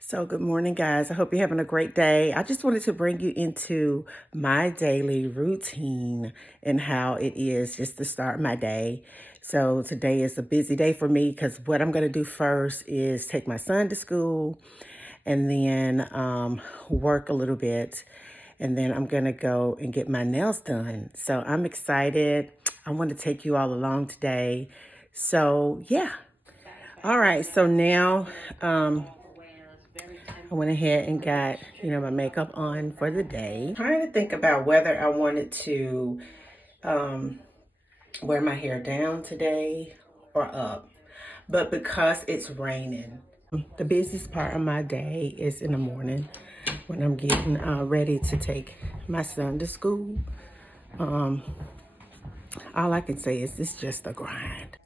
So, good morning, guys. I hope you're having a great day. I just wanted to bring you into my daily routine and how it is just to start my day. So, today is a busy day for me because what I'm going to do first is take my son to school and then work a little bit. And then I'm going to go and get my nails done. So, I'm excited. I want to take you all along today. So, yeah. All right. So, now. I went ahead and got, my makeup on for the day. Trying to think about whether I wanted to wear my hair down today or up. But because it's raining, the busiest part of my day is in the morning when I'm getting ready to take my son to school. All I can say is it's just a grind.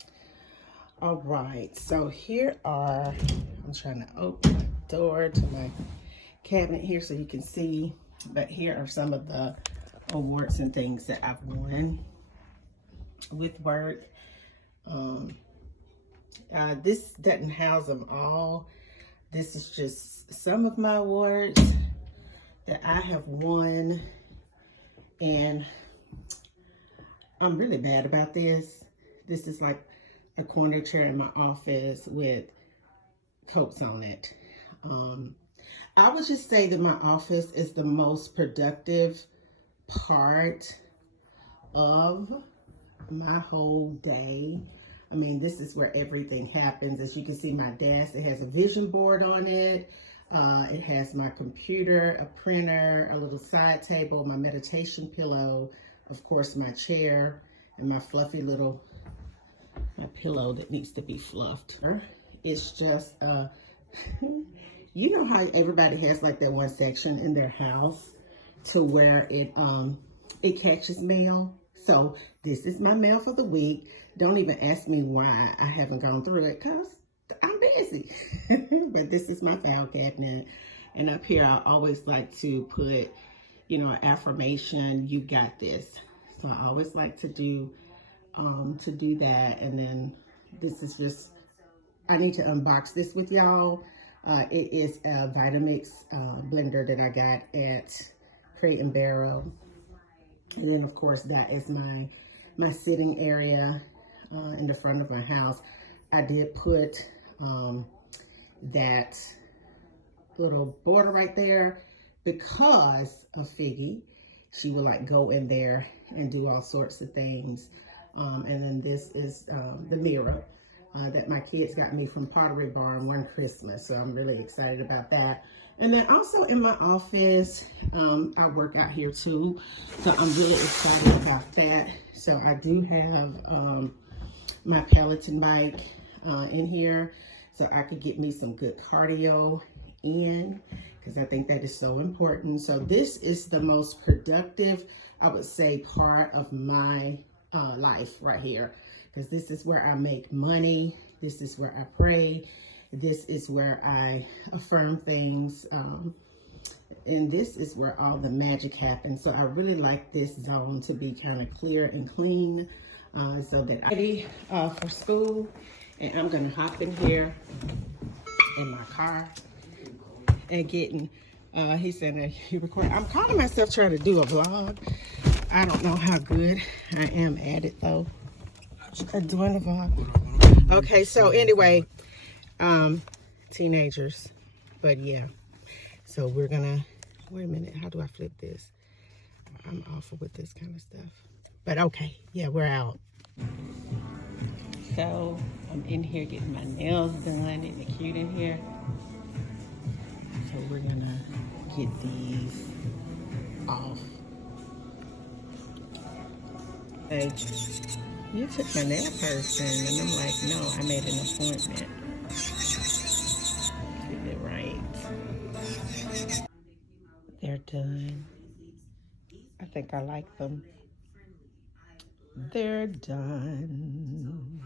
All right, so here are, I'm trying to open the door to my cabinet here so you can see, but here are some of the awards and things that I've won with work. This doesn't house them all. This is just some of my awards that I have won, and I'm really bad about this. This is like a corner chair in my office with coats on it. I would just say that my office is the most productive part of my whole day. I mean, this is where everything happens. As you can see, my desk, it has a vision board on it. It has my computer, a printer, a little side table, my meditation pillow, of course, my chair, and my fluffy little, my pillow that needs to be fluffed. It's just, you know how everybody has like that one section in their house to where it catches mail. So this is my mail for the week. Don't even ask me why I haven't gone through it because I'm busy. But this is my file cabinet. And up here, I always like to put, an affirmation, you got this. So I always like to do that. And then this is just, I need to unbox this with y'all. It is a Vitamix blender that I got at Crate and Barrel. And then, of course, that is my sitting area in the front of my house. I did put that little border right there because of Figgy. She would like go in there and do all sorts of things. And then this is the mirror that my kids got me from Pottery Barn one Christmas. So I'm really excited about that. And then also in my office, I work out here too. So I'm really excited about that. So I do have my Peloton bike in here. So I could get me some good cardio in because I think that is so important. So this is the most productive, I would say, part of my life right here. Because this is where I make money. This is where I pray. This is where I affirm things. And this is where all the magic happens. So I really like this zone to be kind of clear and clean so that I'm ready for school. And I'm going to hop in here in my car and getting, he said that he recorded. I'm calling myself trying to do a vlog. I don't know how good I am at it though. Doing a vlog. Okay, so anyway, teenagers, but yeah. So we're gonna, wait a minute, how do I flip this? I'm awful with this kind of stuff. But okay, yeah, we're out. So I'm in here getting my nails done. Isn't it cute in here? So we're gonna get these off. Hey, you took my nail person, and I'm like, no, I made an appointment. Get it right. They're done. I think I like them. They're done.